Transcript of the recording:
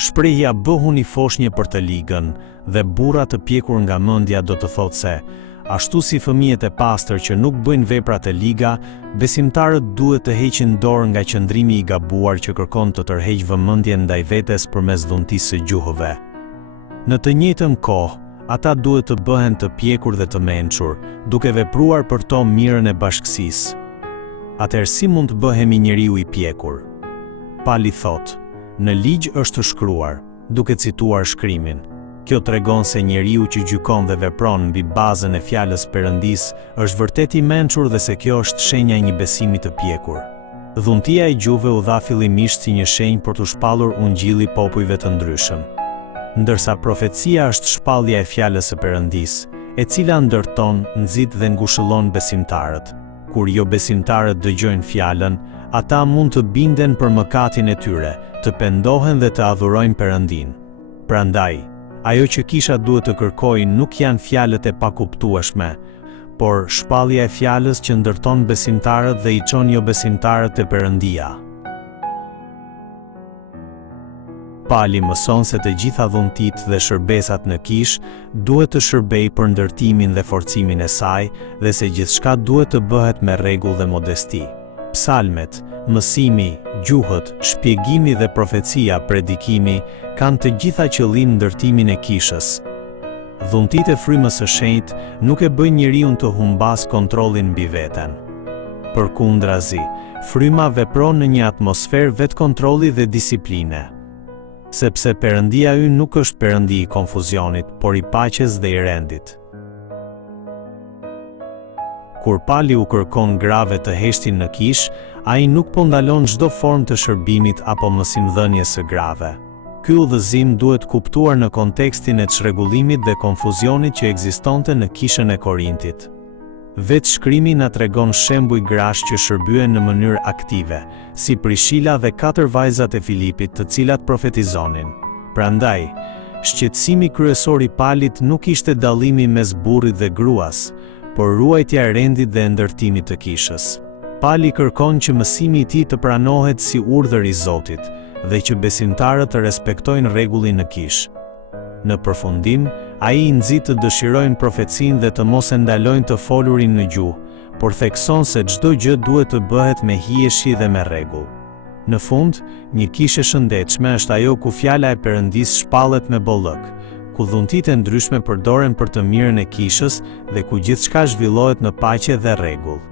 Shprehja bëhuni foshnjë për të ligën dhe burra të pjekur nga mendja do të thotë se, ashtu si fëmijët e pastër që nuk bëjnë vepra të liga, besimtarët duhet të heqin dorë nga qëndrimi i gabuar që kërkon të tërheqë vëmendjen ndaj vetes përmes dhuntisë së gjuhëve. Në të njëjtën kohë, ata duhet të bëhen të pjekur dhe të mençur, duke vepruar për to mirën e bashkësisë. Atëherë si mund të bëhemi njeriu i pjekur? Pali thotë, në ligj është shkruar, duke cituar shkrimin. Kjo tregon se njeriu që gjykon dhe vepron mbi bazën e fjalës Perëndis është vërtet i mençur dhe se kjo është shenja e një besimi të pjekur. Dhuntia e gjuhëve u dha fillimisht si një shenjë për të shpallur ungjilli popujve të ndryshëm. Ndërsa profecia është shpallja e fjalës së Perëndis, e cila ndërton, nxit dhe ngushëllon besimtarët. Kur jo besimtarët dëgjojnë fjalën, ata mund të binden për mëkatin e tyre, të pendohen dhe të adhurojnë Perëndin. Prandaj, ajo që kisha duhet të kërkojë nuk janë fjalët e pakuptueshme, por shpallja e fjalës që ndërton besimtarët dhe i çon jo besimtarët te Perëndia. Pali mëson se të gjitha dhuntit dhe shërbesat në kish duhet të shërbej për ndërtimin dhe forcimin e saj dhe se gjithçka duhet të bëhet me rregull dhe modesti. Psalmet, mësimi, gjuhët, shpjegimi dhe profecia, predikimi kanë të gjitha qëllim ndërtimin e kishës. Dhuntit e frymës së shenjtë nuk e bëjnë njeriu të humbas kontrollin mbi veten. Përkundrazi, fryma vepron në një atmosferë vetkontrolli dhe disipline. Sepse Perëndia ynë nuk është Perëndi i konfuzionit, por i paqes dhe i rendit. Kur Pali u kërkon grave të heshtin në kish, ai nuk po ndalon çdo formë të shërbimit apo mësimdhënies së grave. Ky udhëzim duhet kuptuar në kontekstin e çrregullimit dhe konfuzionit që ekzistonte në kishën e Korintit. Vetë shkrimi na tregon shembuj grash që shërbyen në mënyrë aktive, si Prishila dhe 4 vajzat e Filipit të cilat profetizonin. Prandaj, shqetësimi kryesor i Palit nuk ishte dallimi mes burrit dhe gruas, por ruajtja e rendit dhe ndërtimit të kishës. Pali kërkon që mësimi i tij të pranohet si urdhër i Zotit dhe që besimtarët të respektojnë rregullin në kishë. Në përfundim, ai i nxit të dëshirojnë profecinë dhe të mos e ndalojnë të folurin në gjuhë, por thekson se çdo gjë duhet të bëhet me hijeshi dhe me rregull. Në fund, një kishë e shëndetshme është ajo ku fjala e Perëndis shpallet me bollëk, ku dhuntit e ndryshme përdoren për të mirën e kishës dhe ku gjithçka zhvillohet në paqe dhe rregull.